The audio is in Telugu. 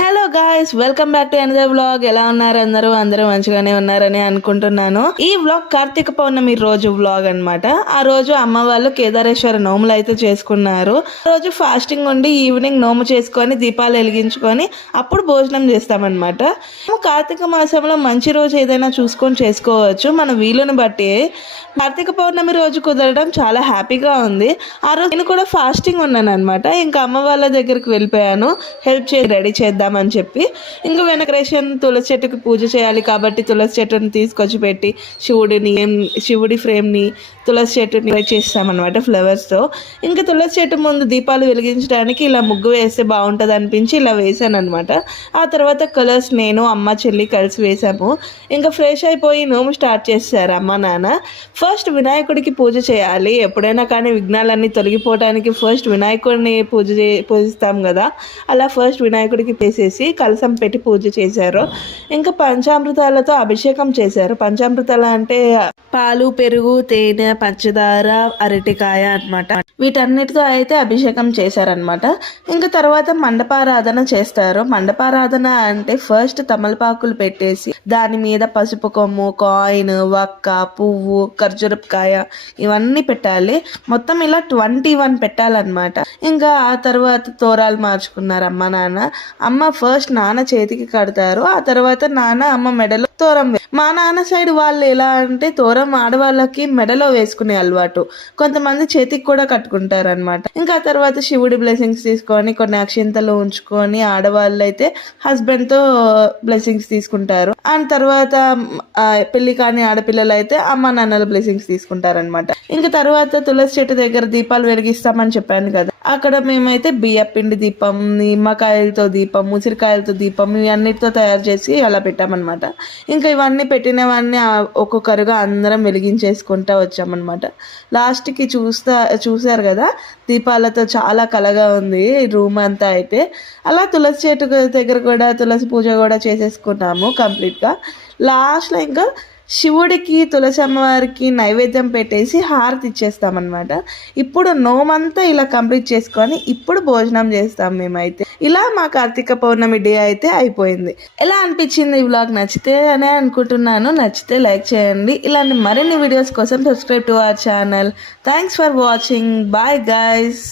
Hello guys welcome back to another vlog ఎలా ఉన్నారు? అందరూ అందరూ మంచిగానే ఉన్నారని అనుకుంటున్నాను. ఈ వ్లాగ్ కార్తీక పౌర్ణమి రోజు వ్లాగ్ అన్నమాట. ఆ రోజు అమ్మ వాళ్ళు కేదారేశ్వర నోములు అయితే చేసుకున్నారు. ఆ రోజు ఫాస్టింగ్ ఉండి ఈవినింగ్ నోము చేసుకొని దీపాలు వెలిగించుకొని అప్పుడు భోజనం చేస్తామన్నమాట. కార్తీక మాసంలో మంచి రోజు ఏదైనా చూసుకొని చేసుకోవచ్చు. మన వీలుని బట్టి కార్తీక పౌర్ణమి రోజు కుదరడం చాలా హ్యాపీగా ఉంది. ఆ రోజు నేను కూడా ఫాస్టింగ్ ఉన్నాను అనమాట ఇంకా అమ్మ వాళ్ళ దగ్గరికి వెళ్ళిపోయాను. హెల్ప్ చేసి రెడీ చేద్దాం చేద్దామని చెప్పి ఇంకా వెనకరేషన్ తులసి చెట్టుకి పూజ చేయాలి కాబట్టి తులసి చెట్టుని తీసుకొచ్చి పెట్టి శివుడిని శివుడి ఫ్రేమ్ని తులసి చెట్టుని చేస్తామన్నమాట ఫ్లవర్స్తో. ఇంకా తులసి చెట్టు ముందు దీపాలు వెలిగించడానికి ఇలా ముగ్గు వేస్తే బాగుంటుంది అనిపించి ఇలా వేసాను అనమాట ఆ తర్వాత కలర్స్ నేను అమ్మ చెల్లి కలిసి వేసాము. ఇంకా ఫ్రెష్ అయిపోయి నోము స్టార్ట్ చేశారు అమ్మ నాన్న. ఫస్ట్ వినాయకుడికి పూజ చేయాలి. ఎప్పుడైనా కానీ విఘ్నాలన్నీ తొలగిపోవడానికి ఫస్ట్ వినాయకుడిని పూజ చే పూజిస్తాం కదా. అలా ఫస్ట్ వినాయకుడికి చేసేసి కలసం పెట్టి పూజ చేశారు. ఇంకా పంచామృతాలతో అభిషేకం చేశారు. పంచామృతాలు అంటే పాలు పెరుగు తేనె పంచదార అరటికాయ అన్నమాట. వీటన్నిటితో అయితే అభిషేకం చేశారనమాట ఇంకా తర్వాత మండపారాధన చేస్తారు. మండపారాధన అంటే ఫస్ట్ తమలపాకులు పెట్టేసి దాని మీద పసుపు కొమ్ము కాయిన్ వక్క పువ్వు ఖర్జూరపుకాయ ఇవన్నీ పెట్టాలి. మొత్తం ఇలా ట్వంటీ వన్ పెట్టాలన్నమాట. ఇంకా ఆ తర్వాత తోరాలు మార్చుకున్నారు అమ్మ నాన్న. అమ్మ ఫస్ట్ నాన్న చేతికి కడతారు ఆ తర్వాత నాన్న అమ్మ మెడలో తోరం మా నాన్న సైడ్ వాళ్ళు ఎలా అంటే తోరం ఆడవాళ్ళకి మెడలో వేసుకునే అలవాటు. కొంతమంది చేతికి కూడా కట్టుకుంటారు అనమాట ఇంకా ఆ తర్వాత శివుడి బ్లెస్సింగ్స్ తీసుకొని కొన్ని అక్షింతలు ఉంచుకొని ఆడవాళ్ళు అయితే హస్బెండ్తో బ్లెస్సింగ్స్ తీసుకుంటారు. అండ్ తర్వాత పెళ్ళి కాని ఆడపిల్లలు అయితే అమ్మ నాన్నల బ్లెస్సింగ్స్ తీసుకుంటారనమాట ఇంకా తర్వాత తులసి చెట్టు దగ్గర దీపాలు వెలిగిస్తామని చెప్పాను కదా. అక్కడ మేమైతే బియ్య పిండి దీపం నిమ్మకాయలతో దీపం ఉసిరికాయలతో దీపం ఇవన్నిటితో తయారు చేసి అలా పెట్టామన్నమాట. ఇంకా ఇవన్నీ పెట్టినవన్నీ ఒక్కొక్కరుగా అందరం వెలిగించేసుకుంటా వచ్చామన్నమాట. లాస్ట్కి చూస్తా చూసారు కదా దీపాలతో చాలా కలగా ఉంది రూమ్ అంతా అయితే. అలా తులసి చెట్టు దగ్గర కూడా తులసి పూజ కూడా చేసేసుకున్నాము కంప్లీట్గా. లాస్ట్లో ఇంకా శివుడికి తులసి అమ్మవారికి నైవేద్యం పెట్టేసి హారతి ఇచ్చేస్తామన్నమాట. ఇప్పుడు నోమంతా ఇలా కంప్లీట్ చేసుకొని ఇప్పుడు భోజనం చేస్తాం మేమైతే. ఇలా మా కార్తీక పౌర్ణమి డే అయితే అయిపోయింది. ఎలా అనిపించింది ఈ వ్లాగ్ నచ్చితే అనే అనుకుంటున్నాను. నచ్చితే లైక్ చేయండి. ఇలాంటి మరిన్ని వీడియోస్ కోసం subscribe to our channel thanks for watching bye guys